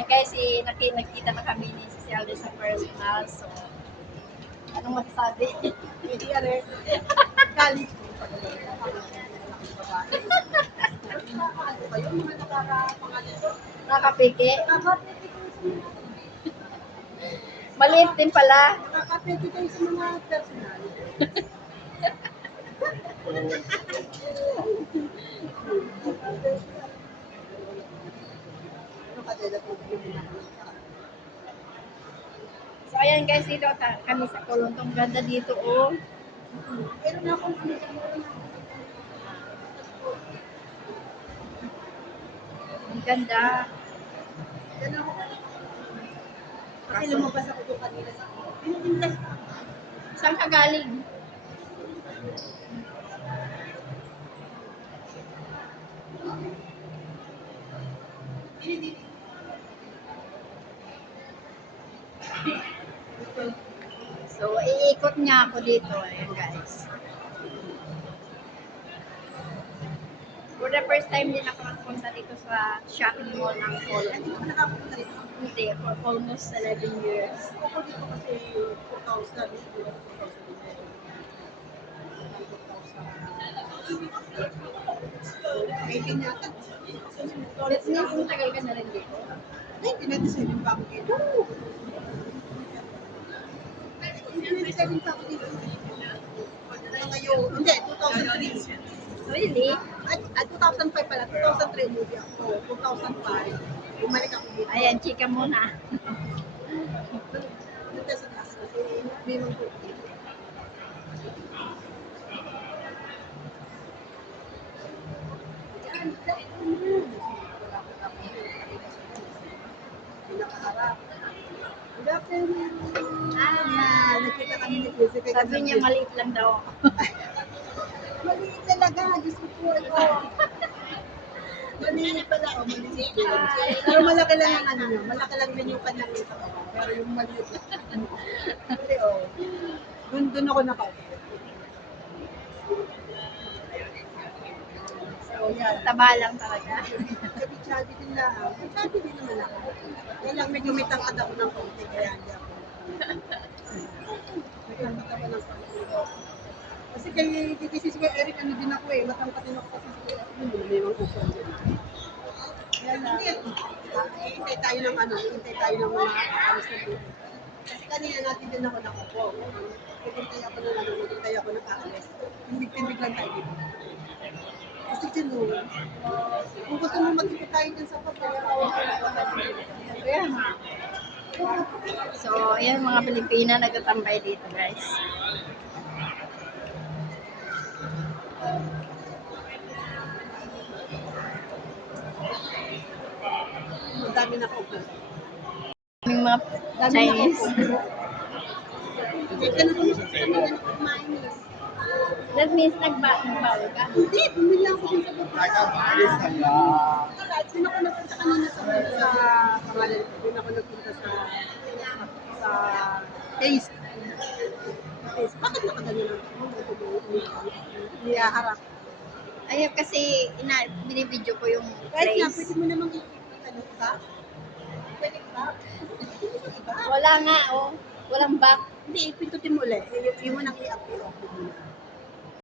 Ayan guys, nagkita na kami ni si Alde sa personal. So, anong masasabi? Hindi yan eh. Kali. Ano kayo? Mga Nakapiki. Maliit din pala. nakakapete kayo sa mga personal. Ano ka dito po? So, ayan guys, dito kami sa Kolontong. Ganda dito, oh. Pero na akong Ang ganda. yan ako. Kasi lumabas ako doon kanina sa pinutindas ka. Saan ka galing? So, iikot niya ako dito. Ayan guys. For the first time din ako nagpunta dito sa shopping mall ng Colon. Hindi ko nakapunta rito. Hindi, for almost 11 years. Ako dito kasi 2000. Ay, yata. That means matagal ka na rin dito. Ay, pinag-7 pa ako dito. Pinag-7 pa ako dito. Ngayon, hindi, 2003. Really? At 2005 pala, 2003 umuwi ako. 2005, bumalik ako dito. Ayan, chika muna. Dito sa taas kasi may mga kurti. Pinakaharap. Good afternoon. Nakita kami ni Jessica. Sabi niya maliit lang daw. Maliit talaga, Diyos ko po ito. Maliit pala ako, maliit din. Pero malaki lang ang ano nyo, malaki lang din yung kanyang ito. Pero yung maliit lang. Kasi doon ako nakaupo. So, taba lang talaga. Sabi din lang, sabi din naman ako. Kaya lang medyo may tangkad ako ng konti, kaya hindi ako. May tangkad ako ng konti. Kasi kasi si Eric, ano din ako eh, matangkad din ako kasi si Eric, may mga upo. Kaya lang, hintay tayo ng ano, hintay tayo ng mga alis na dito. Kasi kanina natin din ako nakupo. Hintay ako ng ano, hintay ako ng aalis. Tindig lang tayo dito. Kasi dyan kung gusto mo mag-ipit tayo dyan sa pagkaya, Kaya nga. So, ayan mga Pilipina nagtatambay dito guys. ang dami na kaupo. Yung mga Chinese. That means nagbawal ka. Hindi, bumili ako din sa baba. Sino ko nagpunta kanina sa pangalan ko? Doon ako nagpunta sa taste. Bakit nakagano lang ako? Niyaharap. Ayun kasi binibidyo ko yung Kahit nga, place. pwede mo namang ano ka? Pwede ka? Wala nga, oh. Walang back. Hindi, pindutin mo ulit. Yung mo nang i-up mo muna.